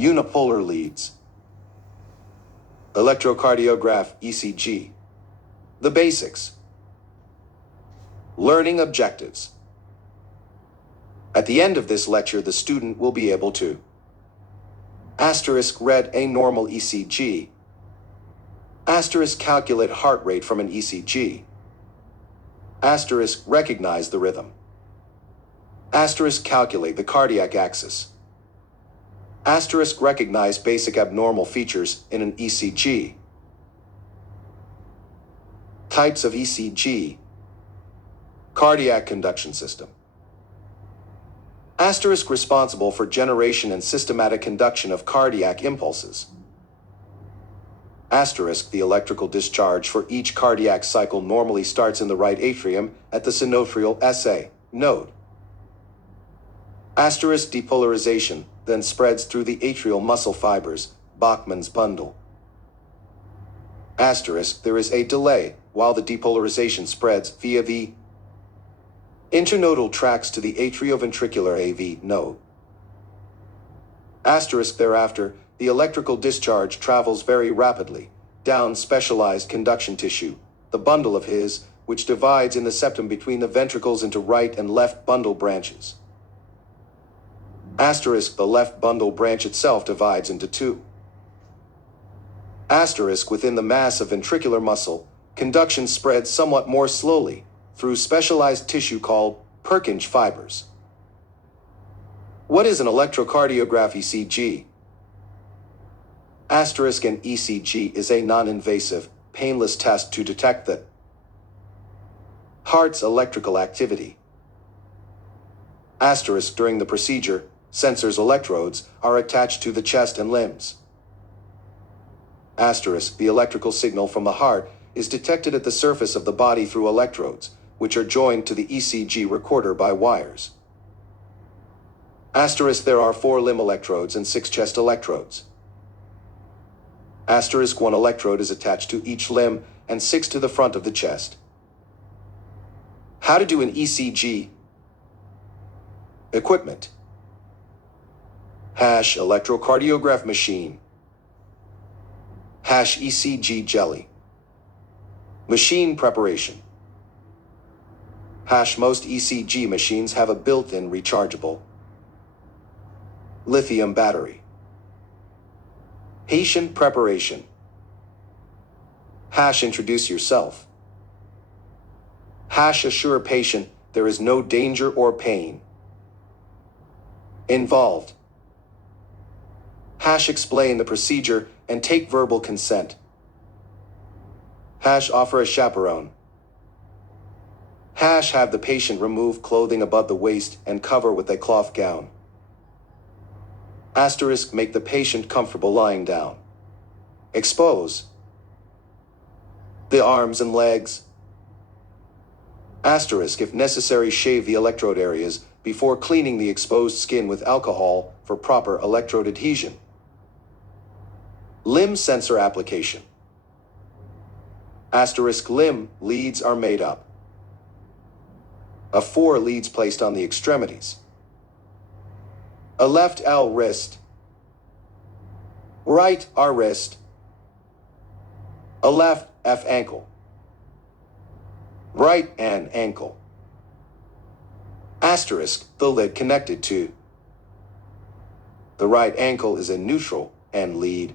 Unipolar leads. Electrocardiograph ECG. The basics. Learning objectives. At the end of this lecture, the student will be able to read a normal ECG. Calculate heart rate from an ECG. Recognize the rhythm. Calculate the cardiac axis. Recognize basic abnormal features in an ECG. Types of ECG. Cardiac conduction system. Responsible for generation and systematic conduction of cardiac impulses. The electrical discharge for each cardiac cycle normally starts in the right atrium at the sinoatrial SA node. Depolarization then spreads through the atrial muscle fibers, Bachmann's bundle. There is a delay while the depolarization spreads via the internodal tracts to the atrioventricular AV node. Thereafter, the electrical discharge travels very rapidly down specialized conduction tissue, the bundle of His, which divides in the septum between the ventricles into right and left bundle branches. The left bundle branch itself divides into two. Within the mass of ventricular muscle, conduction spreads somewhat more slowly through specialized tissue called Purkinje fibers. What is an electrocardiograph ECG? An ECG is a non-invasive, painless test to detect the heart's electrical activity. During the procedure, sensors electrodes are attached to the chest and limbs. The electrical signal from the heart is detected at the surface of the body through electrodes, which are joined to the ECG recorder by wires. There are 4 limb electrodes and 6 chest electrodes. 1 electrode is attached to each limb and 6 to the front of the chest. How to do an ECG? Equipment. Electrocardiograph machine. ECG jelly. Machine preparation. Most ECG machines have a built-in rechargeable lithium battery. Patient preparation. Introduce yourself. Assure patient there is no danger or pain involved. Explain the procedure and take verbal consent. Offer a chaperone. Have the patient remove clothing above the waist and cover with a cloth gown. Make the patient comfortable lying down. Expose the arms and legs. If necessary, shave the electrode areas before cleaning the exposed skin with alcohol for proper electrode adhesion. Limb sensor application. Limb leads are made up of 4 leads placed on the extremities. A left L wrist, right R wrist, a left F ankle, right N ankle. The lid connected to the right ankle is a neutral N lead.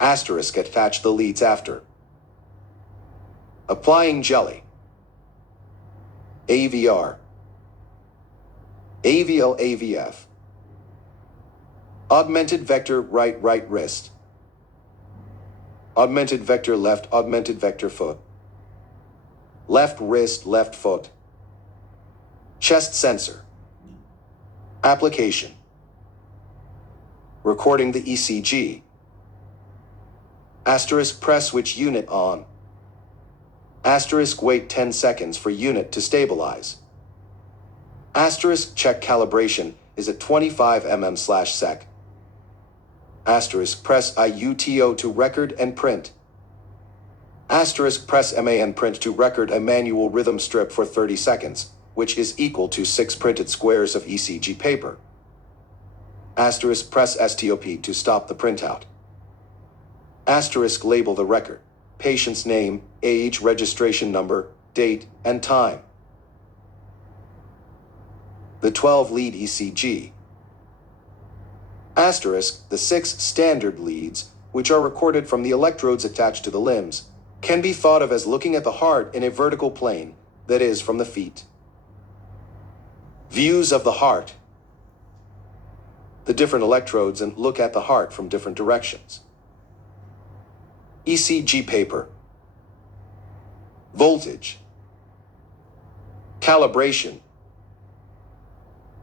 Attach the leads after applying jelly. AVR. AVL AVF. Augmented vector right wrist. Augmented vector left augmented vector foot. Left wrist left foot. Chest sensor. Application. Recording the ECG. Press switch unit on. Wait 10 seconds for unit to stabilize. Check calibration is at 25 mm/sec. Press IUTO to record and print. Press MA and print to record a manual rhythm strip for 30 seconds, which is equal to 6 printed squares of ECG paper. Asterisk press STOP to stop the printout. Asterisk label the record, patient's name, age, registration number, date, and time. The 12-lead ECG. Asterisk, the 6 standard leads, which are recorded from the electrodes attached to the limbs, can be thought of as looking at the heart in a vertical plane, that is, from the feet. Views of the heart. The different electrodes and look at the heart from different directions. ECG paper. Voltage. Calibration.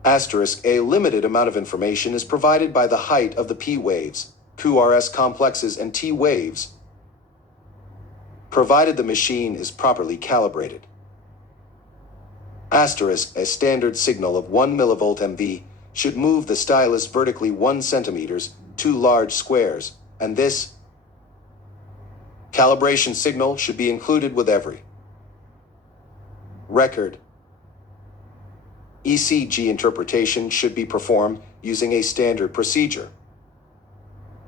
Asterisk, a limited amount of information is provided by the height of the P waves, QRS complexes, and T waves, provided the machine is properly calibrated. Asterisk, a standard signal of 1 millivolt MV should move the stylus vertically 1 centimeters, 2 large squares, and this calibration signal should be included with every record. ECG interpretation should be performed using a standard procedure.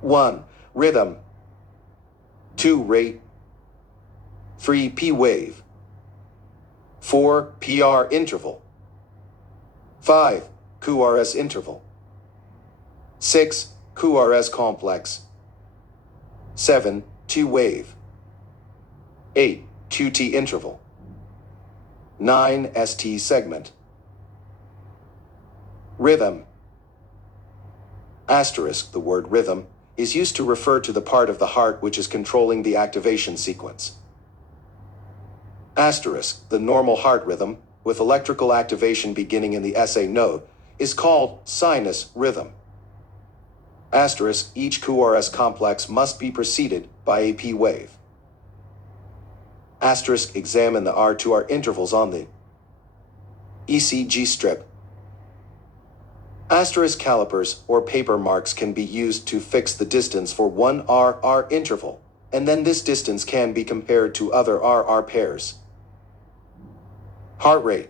1. Rhythm. 2. Rate. 3. P wave. 4. PR interval. 5. QRS interval. 6. QRS complex. 7. T wave. 8. QT interval. 9. ST segment. Rhythm. Asterisk, the word rhythm is used to refer to the part of the heart which is controlling the activation sequence. Asterisk, the normal heart rhythm, with electrical activation beginning in the SA node, is called sinus rhythm. Asterisk, each QRS complex must be preceded by a P wave. Asterisk, examine the R to R intervals on the ECG strip. Asterisk, calipers or paper marks can be used to fix the distance for one RR interval, and then this distance can be compared to other RR pairs. Heart rate.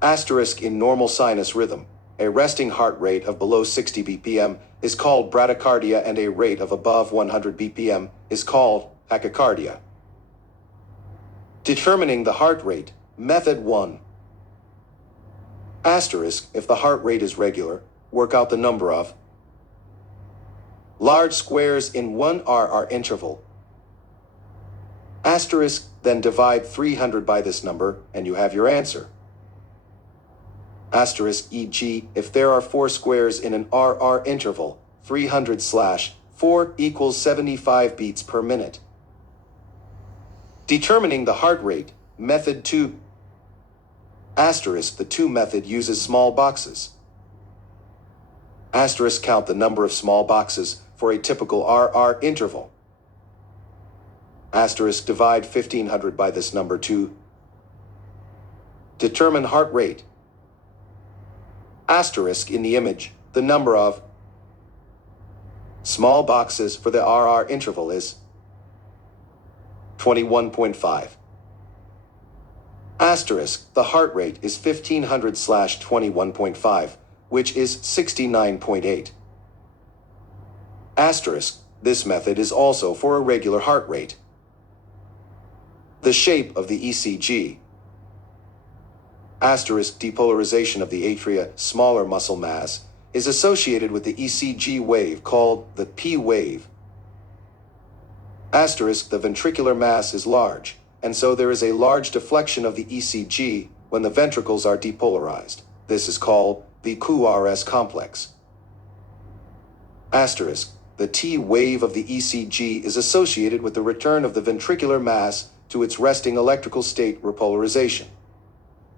Asterisk, in normal sinus rhythm, a resting heart rate of below 60 BPM is called bradycardia, and a rate of above 100 BPM is called tachycardia. Determining the heart rate, method 1. Asterisk, if the heart rate is regular, work out the number of large squares in one RR interval. Asterisk, then divide 300 by this number, and you have your answer. Asterisk, e.g., if there are 4 squares in an RR interval, 300/4 equals 75 beats per minute. Determining the heart rate, method 2. Asterisk, the 2 method uses small boxes. Asterisk, count the number of small boxes for a typical RR interval. Asterisk, divide 1500 by this number to determine heart rate. Asterisk, in the image, the number of small boxes for the RR interval is 21.5. Asterisk, the heart rate is 1500/21.5, which is 69.8. Asterisk, this method is also for a regular heart rate. The shape of the ECG. Asterisk, depolarization of the atria, smaller muscle mass, is associated with the ECG wave called the P wave. Asterisk, the ventricular mass is large, and so there is a large deflection of the ECG when the ventricles are depolarized. This is called the QRS complex. Asterisk, the T wave of the ECG is associated with the return of the ventricular mass to its resting electrical state repolarization.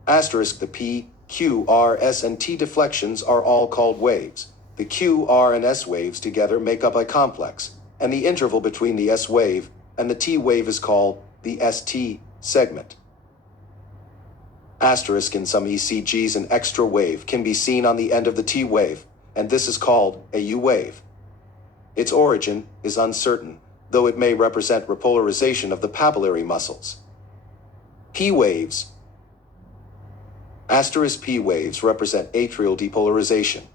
Asterisk, the P, Q, R, S, and T deflections are all called waves. The Q, R, and S waves together make up a complex, and the interval between the S wave and the T wave is called the ST segment. Asterisk, in some ECGs an extra wave can be seen on the end of the T wave, and this is called a U wave. Its origin is uncertain, though it may represent repolarization of the papillary muscles. P waves. Asterisk, P waves represent atrial depolarization.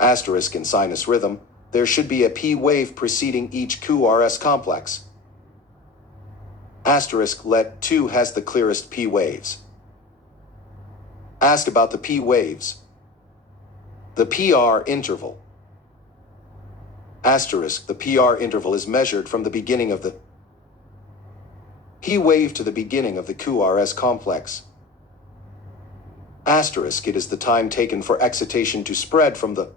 Asterisk in sinus rhythm, there should be a P wave preceding each QRS complex. Asterisk let 2 has the clearest P waves. Ask about the P waves. The PR interval. Asterisk the PR interval is measured from the beginning of the P wave to the beginning of the QRS complex. Asterisk it is the time taken for excitation to spread from the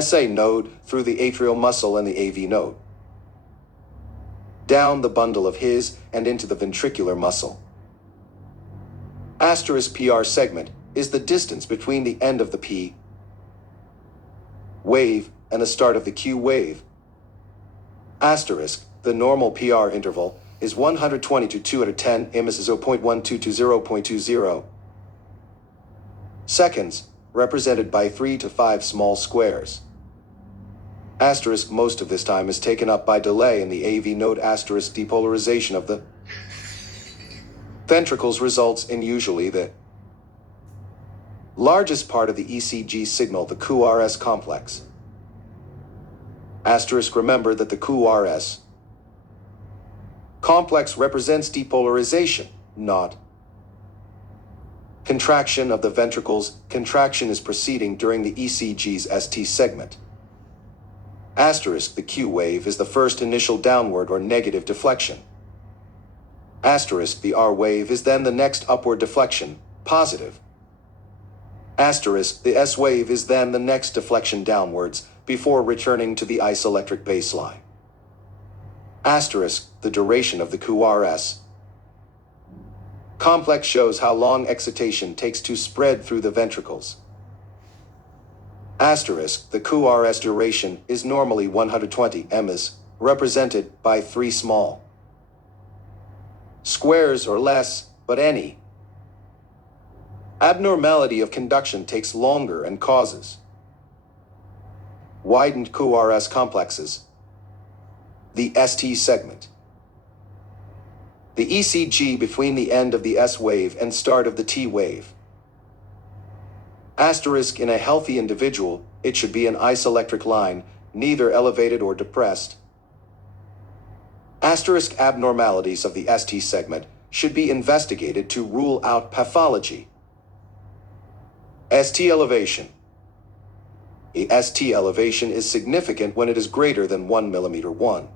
SA node through the atrial muscle and the AV node, down the bundle of His and into the ventricular muscle. Asterisk PR segment is the distance between the end of the P wave and the start of the Q wave. Asterisk the normal PR interval is 120 to 210 ms 0.12 to 0.20 seconds, represented by 3 to 5 small squares. Asterisk most of this time is taken up by delay in the AV node. Asterisk depolarization of the ventricles results in usually the largest part of the ECG signal, the QRS complex. Asterisk remember that the QRS complex represents depolarization, not contraction of the ventricles. Contraction is proceeding during the ECG's ST segment. Asterisk the Q wave is the first initial downward or negative deflection. Asterisk the R wave is then the next upward deflection, positive. Asterisk the S wave is then the next deflection downwards before returning to the isoelectric baseline. Asterisk the duration of the QRS complex shows how long excitation takes to spread through the ventricles. Asterisk the QRS duration is normally 120 ms, represented by 3 small squares or less, but any abnormality of conduction takes longer and causes widened QRS complexes. The ST segment. The ECG between the end of the S wave and start of the T wave. Asterisk in a healthy individual, it should be an isoelectric line, neither elevated or depressed. Asterisk abnormalities of the ST segment should be investigated to rule out pathology. ST elevation. The ST elevation is significant when it is greater than 1 mm 1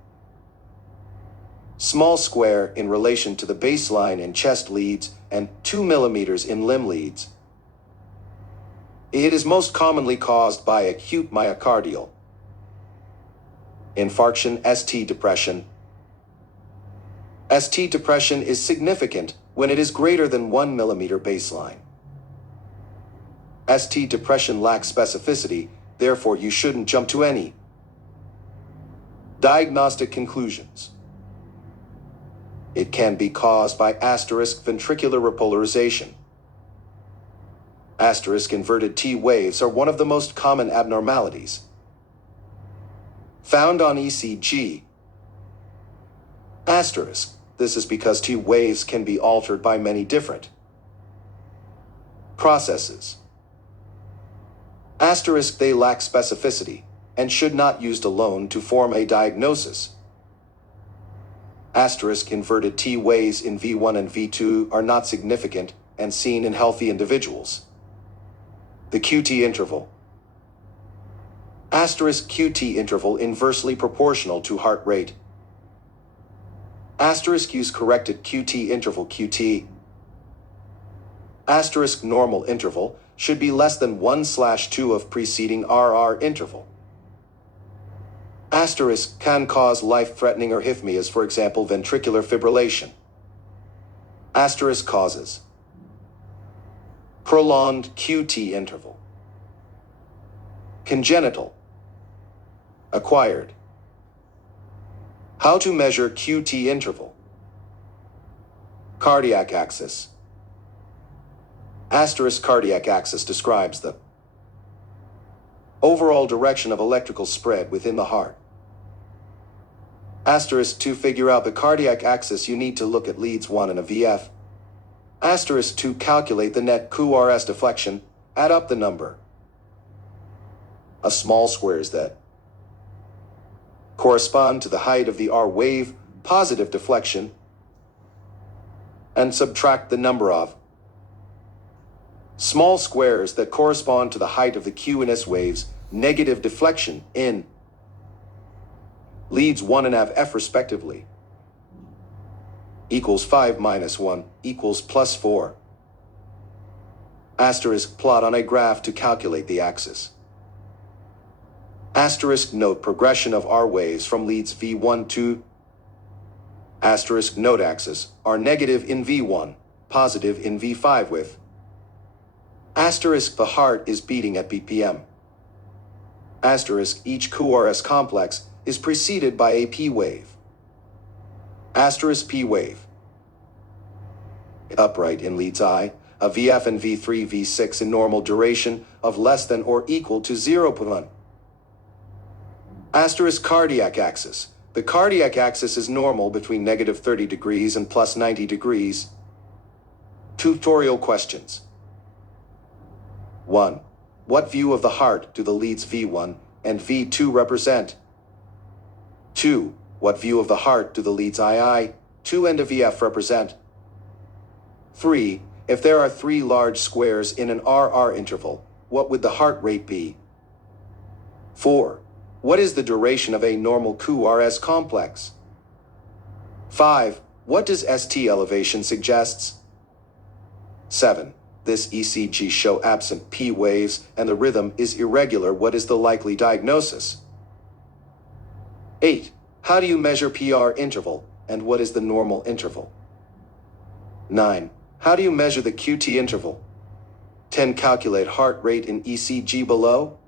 small square in relation to the baseline in chest leads and 2 mm in limb leads. It is most commonly caused by acute myocardial infarction. ST depression. ST depression is significant when it is greater than 1 mm baseline. ST depression lacks specificity, therefore you shouldn't jump to any diagnostic conclusions. It can be caused by asterisk ventricular repolarization. Asterisk inverted T waves are one of the most common abnormalities found on ECG. Asterisk, this is because T waves can be altered by many different processes. Asterisk they lack specificity and should not used alone to form a diagnosis. Asterisk inverted T waves in V1 and V2 are not significant and seen in healthy individuals. The QT interval. Asterisk QT interval inversely proportional to heart rate. Asterisk use corrected QT interval QT. Asterisk normal interval should be less than 1/2 of preceding RR interval. Asterisk can cause life-threatening arrhythmias, for example ventricular fibrillation. Asterisk causes prolonged QT interval. Congenital. Acquired. How to measure QT interval. Cardiac axis. Asterisk cardiac axis describes the overall direction of electrical spread within the heart. Asterisk to figure out the cardiac axis you need to look at leads 1 and a VF. Asterisk to calculate the net QRS deflection, add up the number a small squares that correspond to the height of the R wave, positive deflection, and subtract the number of small squares that correspond to the height of the Q and S waves, negative deflection, in leads 1 and f respectively, equals 5 minus 1 equals plus 4. Asterisk plot on a graph to calculate the axis. Asterisk note progression of R waves from leads V1 to asterisk note axis are negative in V1, positive in V5 with asterisk the heart is beating at BPM. Asterisk each QRS complex is preceded by a P wave. Asterisk P wave. Upright in leads I, a VF and V3 V6 in normal duration of less than or equal to 0.1. Asterisk cardiac axis. The cardiac axis is normal between negative 30 degrees and plus 90 degrees. Tutorial questions. 1. What view of the heart do the leads V1 and V2 represent? 2. What view of the heart do the leads II, 2 and a VF represent? 3. If there are 3 large squares in an RR interval, what would the heart rate be? 4. What is the duration of a normal QRS complex? 5. What does ST elevation suggests? 7. This ECG show absent P waves and the rhythm is irregular. What is the likely diagnosis? 8. How do you measure PR interval and what is the normal interval? 9. How do you measure the QT interval? 10. Calculate heart rate in ECG below.